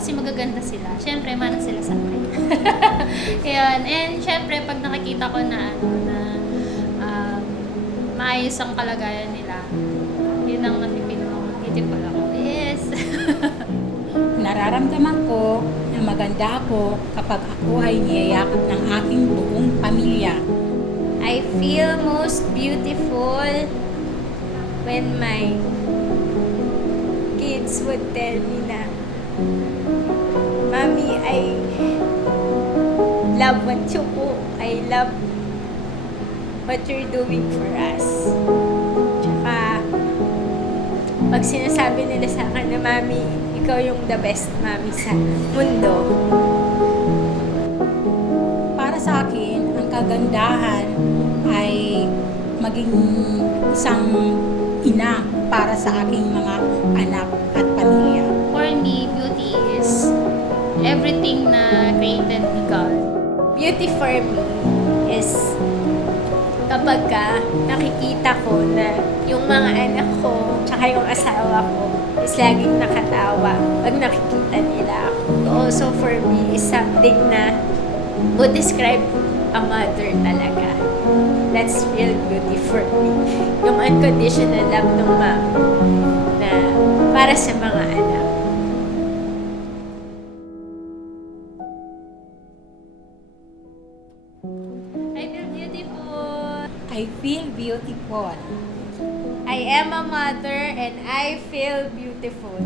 kasi magaganda sila. Siyempre, mana sila sa akin. Ayun. And siyempre, pag nakikita ko na maayos ang kalagayan nila, yun ang napipili ko. Beautiful ako. Yes! Nararamdaman ko na maganda ako kapag ako ay niyayakap ng aking buong pamilya. I feel most beautiful when my kids would tell me na, Mommy, I love what you cook. I love what you're doing for us. Tsaka, pag sinasabi nila sa akin na, Mommy, ikaw yung the best mommy sa mundo. Para sa akin, ang kagandahan ay maging isang ina para sa aking mga anak at pamilya. For me, beauty is everything na created ni God. Beauty for me is kapag nakikita ko na yung mga anak ko tsaka yung asawa ko is laging nakatawa pag nakikita nila ako. Also for me is something na would describe a mother talaga. That's real beauty for me. Yung unconditional love ng mom na para sa mga anak. I feel beautiful. I feel beautiful. I am a mother and I feel beautiful.